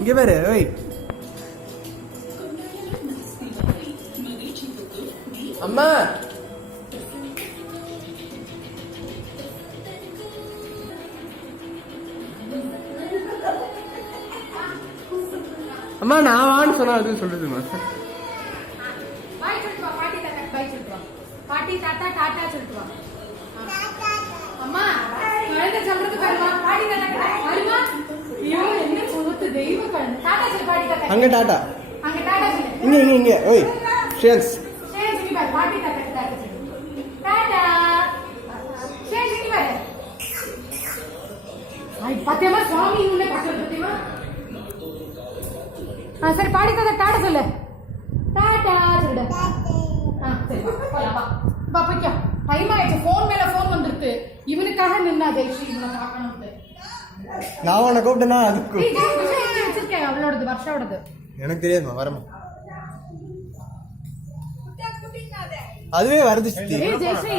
இங்க பாரு. ஓய் அம்மா, அம்மா நான் வான்னு சொன்னா அது சொல்லுதுமா. பாய் சொல்லிட்டு வா. பாட்டி தாத்தா பாய் சொல்லிட்டு வா. பாட்டி தாத்தா டாடா சொல்லிட்டு வா. அம்மா குழந்தை சொல்றது பாருமா. பாட்டி தாத்தா வருமா. ஐயோ என்ன சொல்லுது தெய்வ குழந்தை. டாடா சொல்லு பாட்டி தாத்தா. அங்க டாடா. அங்க டாடா சொல்லு. இங்க ஓய் ஷேன்ஸ். ஷேன்ஸ் நீ பாரு. பாட்டி தாத்தா டாடா சொல்லு. டாடா. ஷேன்ஸ் நீ பாரு. ஐ பாத்தியமா சுவாமி உன்னை பாக்குறது பாத்தியமா. சரி பாட்டி தாத்தா டாடா சொல்லு. டாடா சொல்லு. சரி போலாம் வா. வா போய்க்கோ. டைம் ஆயிடுச்சு. போன் மேல போன் வந்துருக்கு. இவனுக்காக நின்னா தேவி இவனை பார்க்கணும்னு. நான் உன்னை கூப்பிட்டேன்னா அதுக்கு வச்சிருக்கேன். அவளோடது வருஷோடது எனக்கு தெரியாதுமா. வரமா அதுவே வருது சித்தி. ஜெயஸ்ரீ